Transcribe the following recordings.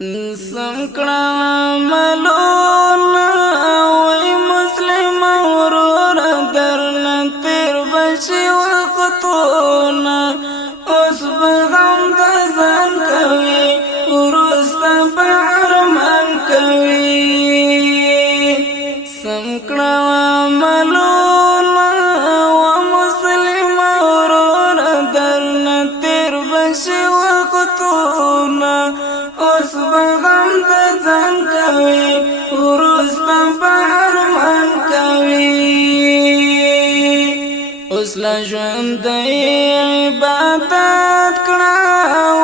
سمکړه عملونه وای مسلم ورور درنه تیر بشي وختونه اوس به غم د ځان کوي وروسته به ارمان کوي سمکړه عملونه و مسلم ورور درنه تیر بشي وختونه اوس به غم د ځان کوي وروسته به ارمان کوي اوس لا ژوند عبادت کړه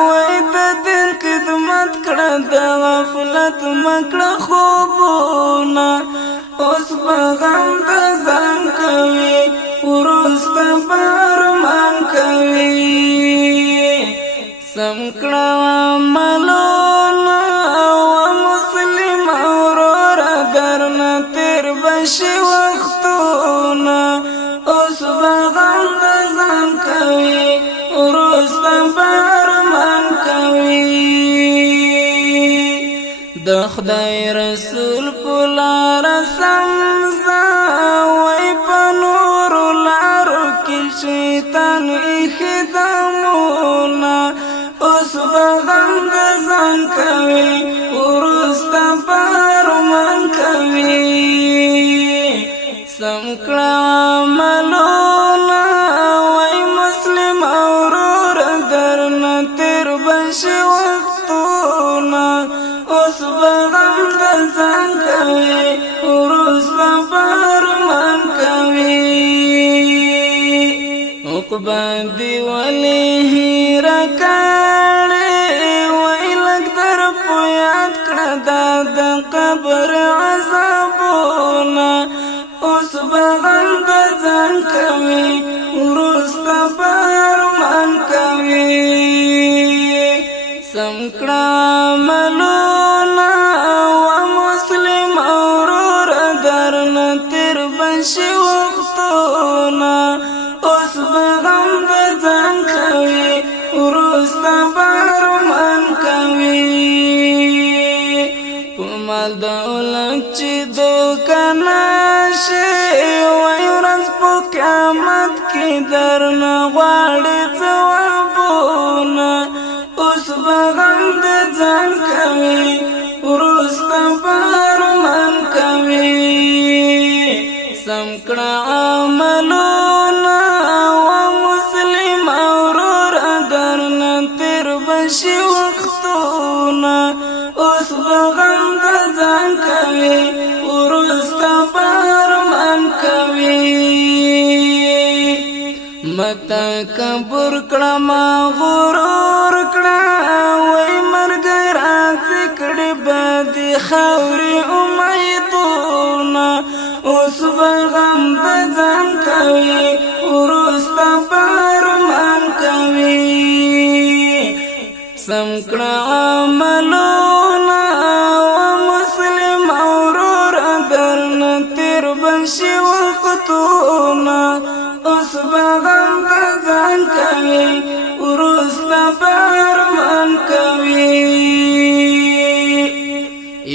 وای د دین خدمت کړه د غفلت مکړه خوبونه اوس به غم د ځان کوي وروسته به ارمان کوي سمکړه عملونه و مسلم ورور درنه تیر بشي وختونه اوس به غم د ځان کوي وروسته به ارمان کوي د خدای رسول په لاره سم ځه وای په نورو لارو کې شیطان ایښي دمونه اوس به غم د ځان کوي وروسته به ارمان کوي سمکړه عملونه وای مسلم ورور درنه تیر بشي وختونه اوس به غم د ځان کوي وروسته به ارمان کوي عقبه دی ولې هیره کړې وای لږ در په یاد کړه دا د قبر عذابونه اوس به غم د ځان کوي وروسته به ارمان کوي سمکړه عملونه و مسلم ورور درنه تیر بشي وختونه اوس به غم د ځان کوي وروسته به ارمان کوي په مال دولت چې دوکه نشي وای ورځ په قیامت کې درنه غواړي ځوابونه اوس به غم د ځان کوي وروسته به ارمان کوي سمکړه عملونه و مسلم ورور درنه تیر بشي وختونه اوس به غم د ځان کوي وروسته به ارمان کوي مته کبر کړه ما غرور کړه وای مرګ راځي کړي بادي خاورې امیدونه اوس به غم د ځان کوي وروسته به ارمان کوي سمکړه عملونه و مسلم ورور درنه تیر بشي وختونه اوس به غم د ځان کوي وروسته به ارمان کوي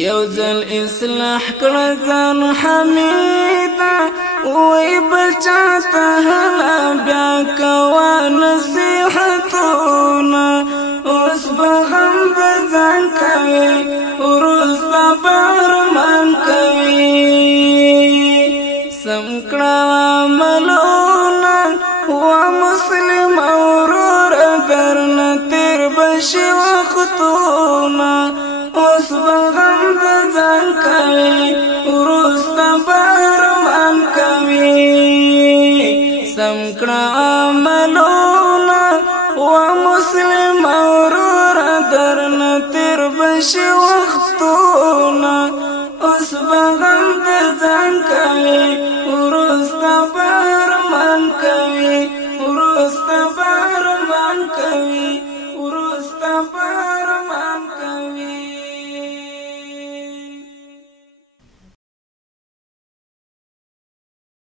یو ځل اصلاح کړه ځان حمیده وای بل چاته هله بیا کوه نصیحتونه اوس به غم د ځان کوي وروسته به ارمان کوي سمکړه عملونه و مسلم ورور درنه تیر بشي وختونه اوس به غم د ځان کوي وروسته به ارمان کوي سمکړه عملونه و مسلم ورور درنه تیر بشي وختونه اوس به غم د ځان کوي وروسته به ارمان کوي وروسته به ارمان کوي